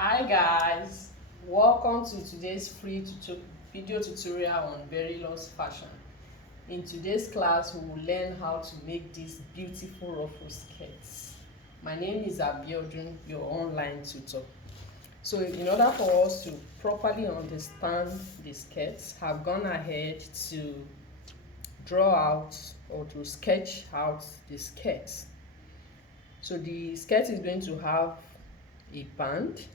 Hi guys, welcome to today's video tutorial on very lost fashion. In today's class we will learn how to make these beautiful ruffle skirts. My name is Abiodun, your online tutor. So in order for us to properly understand the skirts, I've gone ahead to draw out or to sketch out the skirts. So the skirt is going to have a band.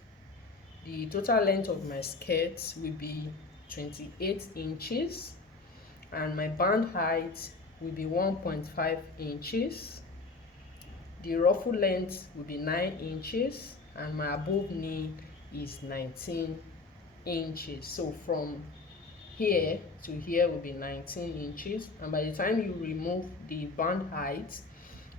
The total length of my skirt will be 28 inches and my band height will be 1.5 inches. The ruffle length will be 9 inches and my above knee is 19 inches. So from here to here will be 19 inches, and by the time you remove the band height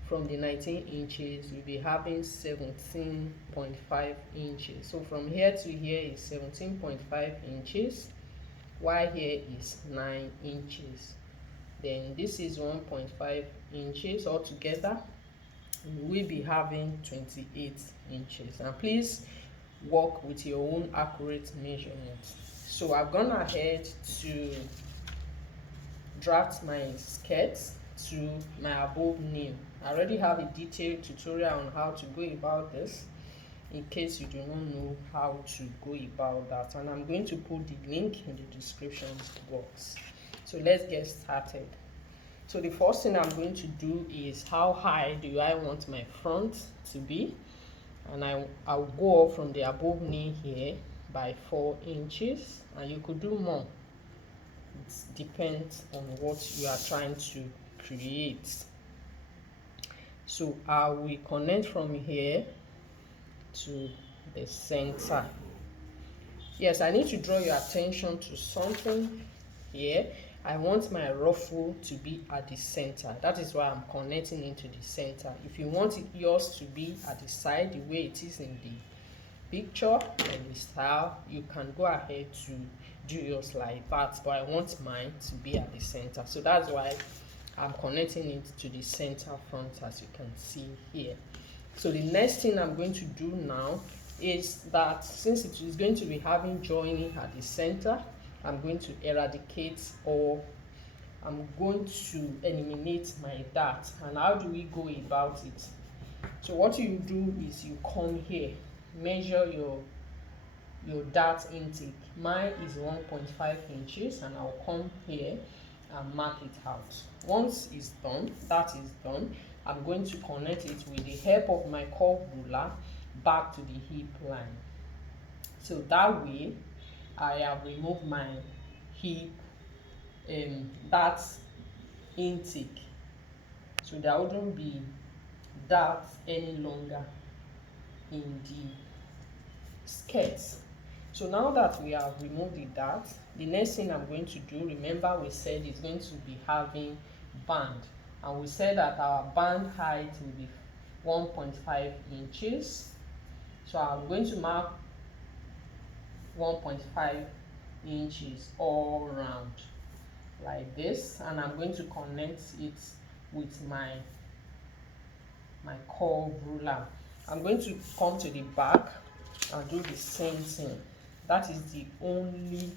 from the 19 inches, you'll be having 17.5 inches. So from here to here is 17.5 inches, while here is 9 inches. Then this is 1.5 inches altogether. We'll be having 28 inches. And please work with your own accurate measurements. So I've gone ahead to draft my skirt to my above knee. I already have a detailed tutorial on how to go about this in case you do not know how to go about that, and I'm going to put the link in the description box. So let's get started. So the first thing I'm going to do is, how high do I want my front to be? And I'll go up from the above knee here by 4 inches, and you could do more. It depends on what you are trying to create. So I will connect from here to the center. Yes, I need to draw your attention to something here. I want my ruffle to be at the center. That is why I'm connecting into the center. If you want yours to be at the side, the way it is in the picture and the style, you can go ahead to do yours like that, but I want mine to be at the center. So that's why I'm connecting it to the center front, as you can see here. So the next thing I'm going to do now is that, since it is going to be having joining at the center, I'm going to eradicate, or I'm going to eliminate my dart. And how do we go about it? So what you do is you come here, measure your dart intake. Mine is 1.5 inches, and I'll come here and mark it out. Once it's done, that is done, I'm going to connect it with the help of my curve ruler back to the hip line. So that way I have removed my hip dart intake, so there wouldn't be dart any longer in the skirt. So now that we have removed the dart, the next thing I'm going to do, remember we said it's going to be having band, and we said that our band height will be 1.5 inches. So I'm going to mark 1.5 inches all round like this, and I'm going to connect it with my curve ruler. I'm going to come to the back and do the same thing. That is the only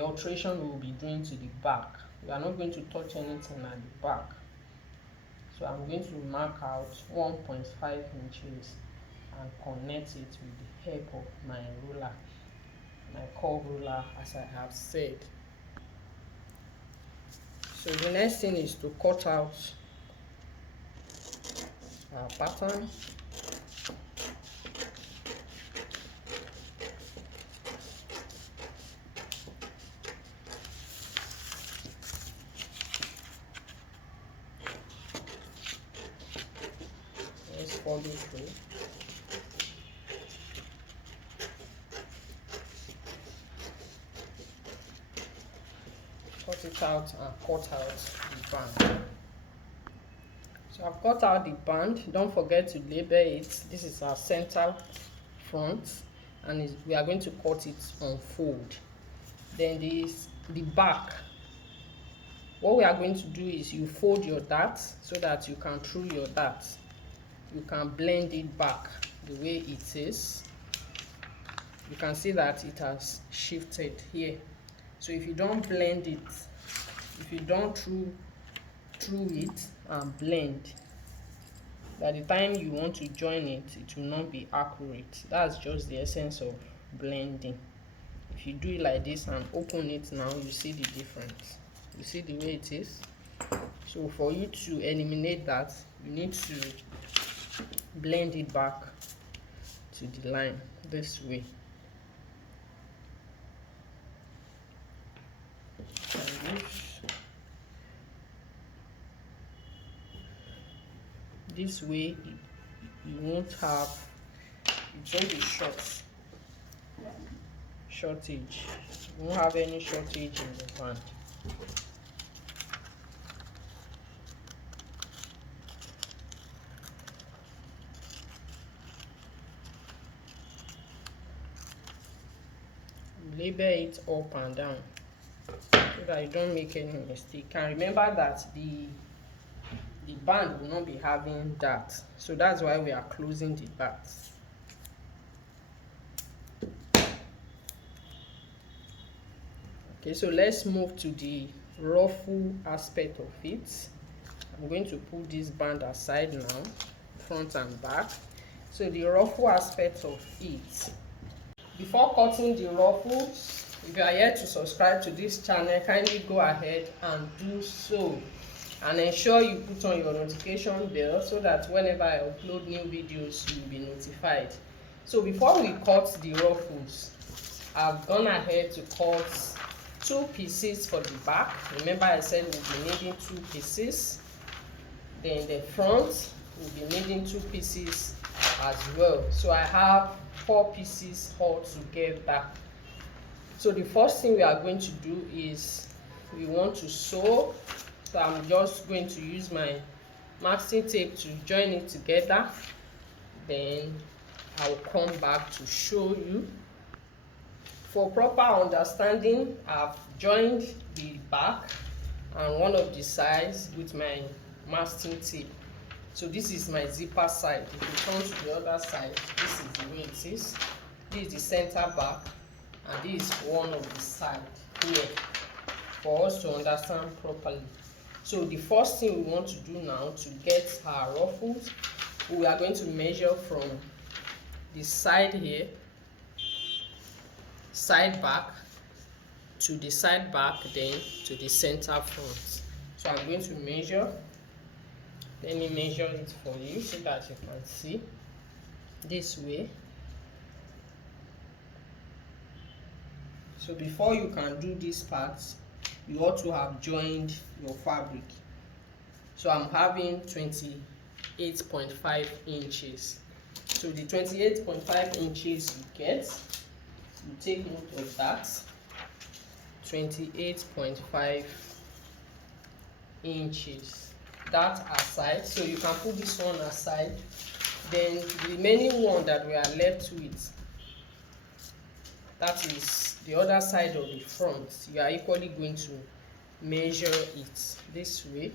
alteration we will be doing to the back. We are not going to touch anything at the back. So I'm going to mark out 1.5 inches and connect it with the help of my ruler, my curve ruler, as I have said. So the next thing is to cut out our pattern. Let's follow through. Cut it out and cut out the band. So I've cut out the band. Don't forget to label it. This is our center front, and we are going to cut it on fold. Then the back. What we are going to do is you fold your dart so that you can through your dart. You can blend it back the way it is. you can see that it has shifted here. So if you don't blend it, if you don't through it and blend, by the time you want to join it, it will not be accurate. That's just the essence of blending. If you do it like this and open it now, you see the difference. You see the way it is. So for you to eliminate that, you need to blend it back to the line this way. This way you won't have, it won't be shortage. You won't have any shortage in the band. Label it up and down so that you don't make any mistake. And remember that the band will not be having that, so that's why we are closing the back. Okay, so let's move to the ruffle aspect of it. I'm going to put this band aside now, front and back. So the ruffle aspect of it. Before cutting the ruffles, if you are yet to subscribe to this channel, kindly go ahead and do so, and ensure you put on your notification bell so that whenever I upload new videos, you will be notified. So before we cut the ruffles, I've gone ahead to cut 2 pieces for the back. Remember I said we'll be needing 2 pieces. Then the front will be needing 2 pieces as well. So I have 4 pieces all together. So the first thing we are going to do is we want to sew. So I'm just going to use my masking tape to join it together. Then I'll come back to show you. For proper understanding, I've joined the back and one of the sides with my masking tape. So this is my zipper side. If you turn to the other side, this is the way it is. This is the center back, and this is one of the side here for us to understand properly. So the first thing we want to do now to get our ruffles, we are going to measure from the side here, side back, to the side back, then to the center front. So I'm going to measure. Let me measure it for you so that you can see this way. So before you can do this part, you ought to have joined your fabric. So I'm having 28.5 inches. So the 28.5 inches you get, you take note of that. 28.5 inches. That aside, so you can put this one aside. Then the remaining one that we are left with, that is the other side of the front, you are equally going to measure it this way.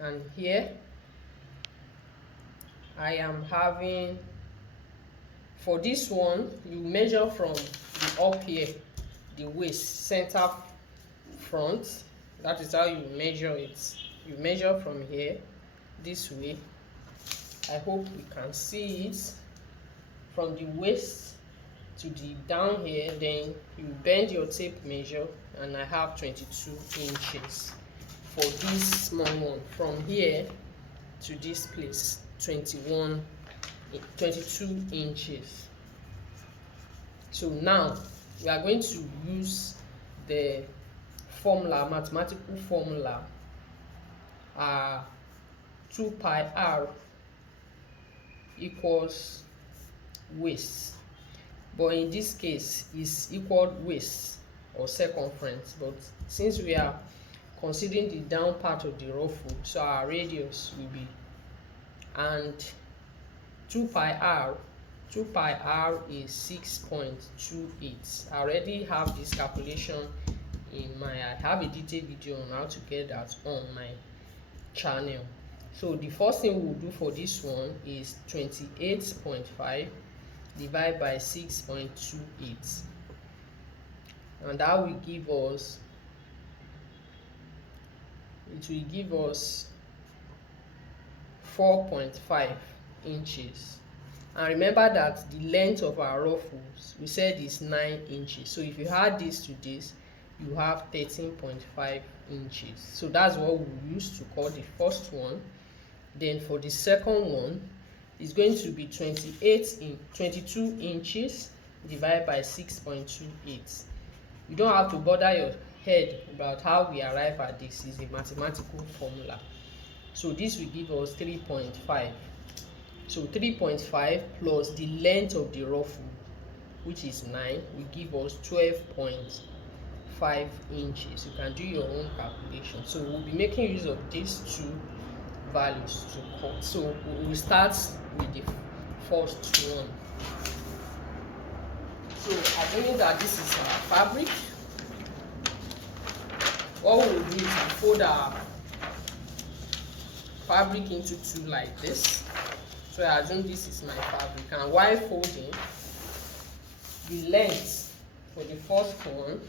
And here I am having, for this one, you measure from the up here, the waist, center front. That is how you measure it. You measure from here this way. I hope we can see it. From the waist to the down here, then you bend your tape measure, and I have 22 inches for this small one. From here to this place, 22 inches. So now we are going to use the formula, mathematical formula, 2 pi r equals waist, but in this case is equal waist or circumference, but since we are considering the down part of the ruffle, so our radius will be, and 2 pi r is 6.28. I already have this calculation in my, I have a detailed video on how to get that on my channel. So the first thing we'll do for this one is 28.5 divide by 6.28, and that will give us, it will give us 4.5 inches. And remember that the length of our ruffles, we said, is 9 inches. So if you add this to this, you have 13.5 inches. So that's what we use to cut the first one. Then for the second one, it's going to be 22 inches divided by 6.28. You don't have to bother your head about how we arrive at this. It's a mathematical formula. So this will give us 3.5. So 3.5 plus the length of the ruffle, which is 9, will give us 12.5 inches. You can do your own calculation. So we'll be making use of these two values to cut. So we will start with the first one. So assuming that this is our fabric, what we will do is we fold our fabric into two like this. So I assume this is my fabric, and while folding, the length for the first one,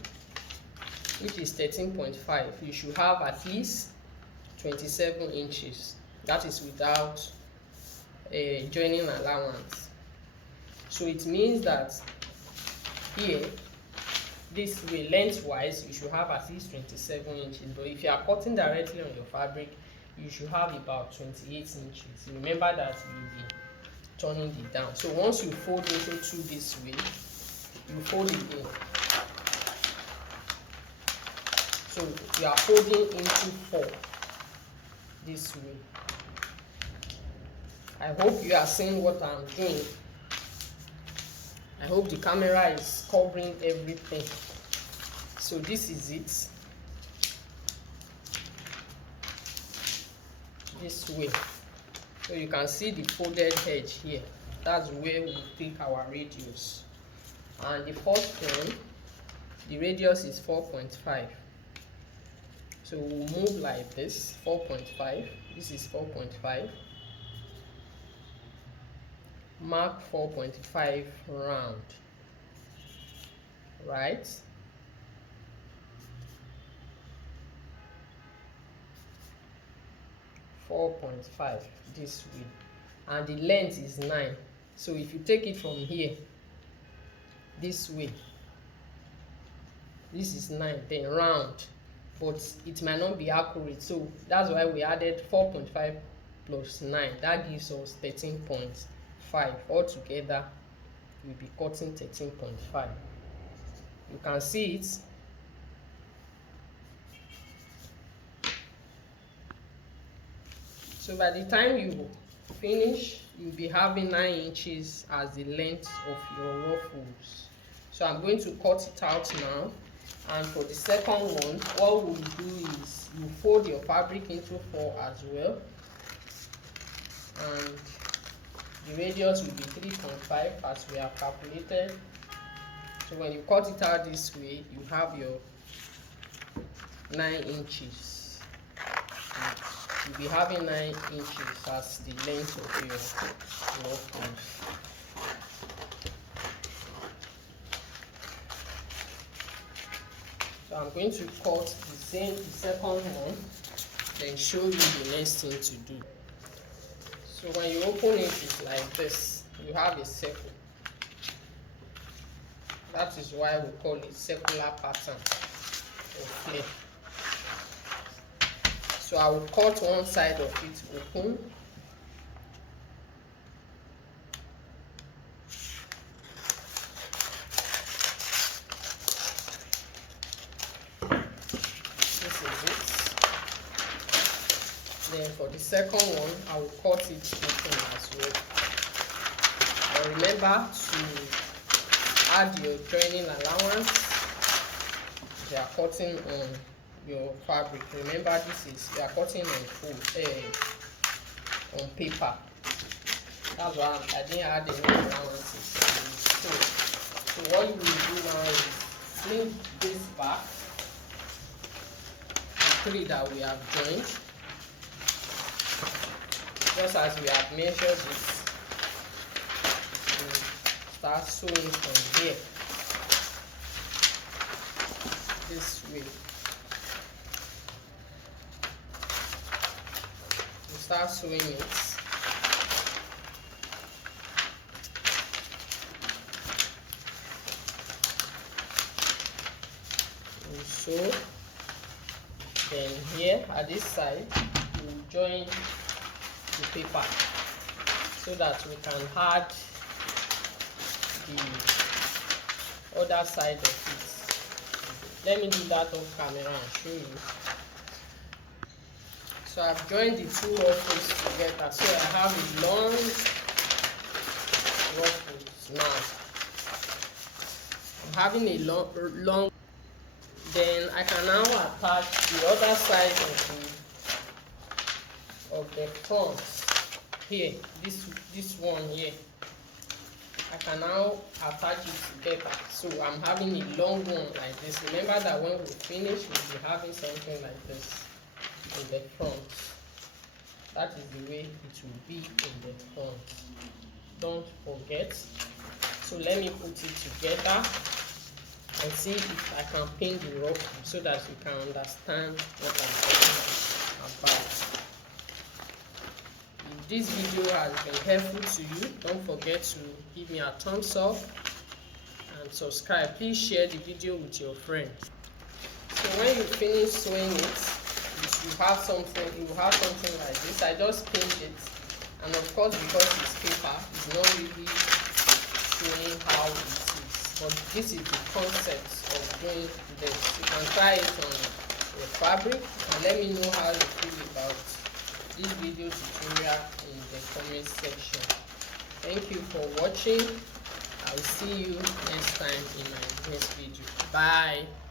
which is 13.5, you should have at least 27 inches. That is without joining allowance. So it means that here, this way, lengthwise, you should have at least 27 inches. But if you are cutting directly on your fabric, you should have about 28 inches. Remember that you'll be turning it down. So once you fold into two this way, you fold again. So you are folding into 4 this way. I hope you are seeing what I'm doing. I hope the camera is covering everything. So this is it. This way. So you can see the folded edge here. That's where we take our radius. And the first one, the radius is 4.5. So we'll move like this, 4.5. This is 4.5. Mark 4.5 round. Right? .5 this way, and the length is 9. So if you take it from here this way, this is 9, then round, but it might not be accurate. So that's why we added 4.5 plus 9. That gives us 13.5. Altogether, we'll be cutting 13.5. You can see it. So by the time you finish, you'll be having 9 inches as the length of your ruffles. So I'm going to cut it out now. And for the second one, what we'll do is you fold your fabric into 4 as well. And the radius will be 3.5 as we have calculated. So when you cut it out this way, you have your 9 inches. You'll be having 9 inches as the length of your ruffles. So I'm going to cut the second one, then show you the next thing to do. So when you open it, it's like this. You have a circle. That is why we call it circular pattern or flare. So I will cut one side of it open. This is it. Then for the second one, I will cut it open as well. But remember to add your joining allowance. They are cutting on your fabric. Remember, this is, you are cutting on paper. That's why I didn't add any allowances. So what you will do now is sling this back, the 3 that we have joined, just as we have measured it. start sewing from here this way. You start sewing it. You sew. Then here at this side, you join the paper so that we can add the other side of it. Let me do that off camera and show you. So I've joined the two ruffles together, so I have a long ruffles now. I'm having a long. Then I can now attach the other side of the front here. This one here. I can now attach it together. So I'm having a long one like this. Remember that when we finish, we'll be having something like this in the front. That is the way it will be in the front. Don't forget. So let me put it together and see if I can pin the ruffle so that you can understand what I'm talking about. If this video has been helpful to you, don't forget to give me a thumbs up and subscribe. Please share the video with your friends. So when you finish sewing it, you have something like this. I just pinned it, and of course, because it's paper, it's not really showing how it is. But this is the concept of doing this. You can try it on your fabric and let me know how you feel about this video tutorial in the comment section. Thank you for watching. I'll see you next time in my next video. Bye.